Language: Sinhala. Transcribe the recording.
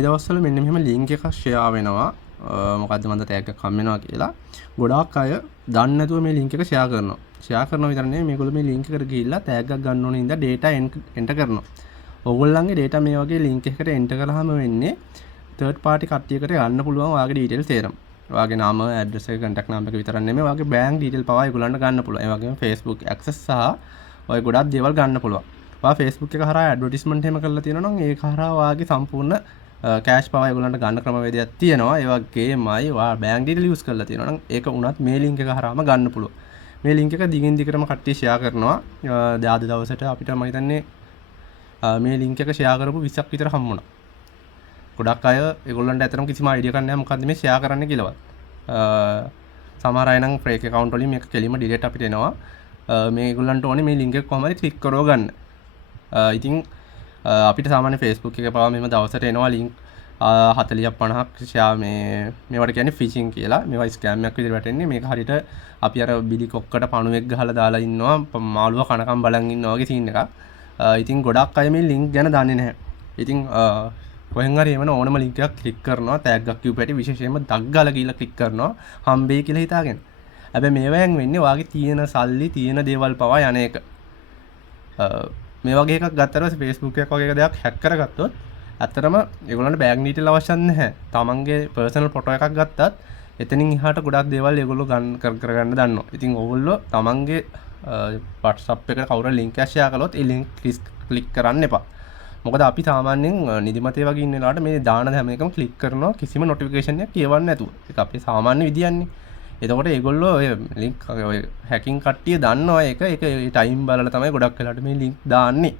මේ දවස්වල මෙන්න මෙහෙම ලින්ක් එකක් ෂෙයා වෙනවා. මොකද්ද මන්ද ටැග් එකක් හම් වෙනවා කියලා. ගොඩාක් අය දන්නේ නැතුව මේ ලින්ක් එක ෂෙයා කරනවා. ෂෙයා කරනවා විතර නෙමෙයි මේගොල්ලෝ මේ ලින්ක් එකට ගිහිල්ලා ටැග් එකක් ගන්න ඕනේ ඉඳලා data එන්ටර් කරනවා. ඕගොල්ලන්ගේ data මේ වගේ ලින්ක් එකකට එන්ටර් කරාම වෙන්නේ third party කට්ටියකට ගන්න පුළුවන් ඔයාගේ details තේරෙම. ඔයාගේ නම, address එක, contact number එක විතරක් නෙමෙයි ඔයාගේ bank detail පවා ඒගොල්ලන්ට ගන්න පුළුවන්. ඒ වගේම Facebook access සහ ඔය ගොඩක් දේවල් ගන්න පුළුවන්. ඔයා Facebook එක හරහා ඇඩ්වර්ටයිස්මන්ට් එහෙම කරලා තියෙනවා නම් ඒක හරහා ඔයාගේ සම්පූර්ණ කෑෂ් පවා ඒගොල්ලන්ට ගන්න ක්‍රමවේදයක් තියෙනවා. ඒ වගේමයි ඔයා බැංක් ඩීටේල් යූස් කරලා තියෙනවා නම් ඒක උනත් මේ ලින්ක් එක හරහාම ගන්න පුළුවන්. මේ ලින්ක් එක දිගින් දිගටම කට්ටිය ෂෙයා කරනවා. අද දවසට අපිට මම හිතන්නේ මේ ලින්ක් එක ෂෙයා කරපු 20ක් විතර හම්බුණා. ගොඩක් අය ඒගොල්ලන්ට ඇත්තටම කිසිම අයිඩියා එකක් නැහැ මොකද්ද මේ ෂෙයා කරන්න කියලාවත්. සමහර අය නම් ෆේක් account වලින් මේක කෙලින්ම ඩිලීට් අපිට එනවා. මේගොල්ලන්ට ඕනේ මේ ලින්ක් එක කොහොම හරි ක්ලික් කරව ගන්න. ඉතින් අපිට සාමාන්‍ය Facebook එකේ පවා මෙහෙම දවසට එනවා ලින්ක් 40ක් 50ක් ෂෙයා මේවට කියන්නේ ෆිෂින් කියලා. මේවා ස්කෑම් එකක් විදිහට වැටෙන්නේ. මේක හරියට අපි අර බිලි කොක්කට පණුවෙක් ගහලා දාලා ඉන්නවා මාළුව කනකම් බලන් ඉන්නවා වගේ සීන් එකක්. ඉතින් ගොඩක් අය මේ ලින්ක් ගැන දන්නේ නැහැ. ඉතින් කොහෙන් හරි එවන ඕනම ලින්ක් එකක් ක්ලික් කරනවා ටැග් එකක් කියූපැටි විශේෂයෙන්ම ඩග් ගාලා ගිහලා ක්ලික් කරනවා හම්බෙයි කියලා හිතාගෙන. හැබැයි මේවෙන් වෙන්නේ ඔයාගේ තියෙන සල්ලි තියෙන දේවල් පවා යන එක. මේ වගේ එකක් ගත්තට පස්සේ Facebook එකක් වගේ දෙයක් හැක් කරගත්තොත් ඇත්තටම ඒගොල්ලන්ට බෑග් ඩීටේල් අවශ්‍ය නැහැ. තමන්ගේ පර්සනල් ෆොටෝ එකක් ගත්තත් එතනින් එහාට ගොඩක් දේවල් ඒගොල්ලෝ කරගන්න දන්නවා. ඉතින් ඕගොල්ලෝ තමන්ගේ WhatsApp එකට කවුරු ලින්ක් එකක් ෂෙයා කළොත් ඒ ලින්ක් ක්ලික් කරන්න එපා. මොකද අපි සාමාන්‍යයෙන් නිදිමතේ වගේ ඉන්න වෙලාවට මේ දාන හැම එකම ක්ලික් කරනවා කිසිම නොටිෆිකේෂන් එකක් කියවන්නේ නැතුව. ඒක අපේ සාමාන්‍ය විදියන්නේ. එතකොට ඒගොල්ලෝ ඔය ලින්ක් ඔය හැකින් කට්ටිය දන්නවා ඒක ටයිම් බලලා තමයි ගොඩක් වෙලාවට මේ ලින්ක් දාන්නේ.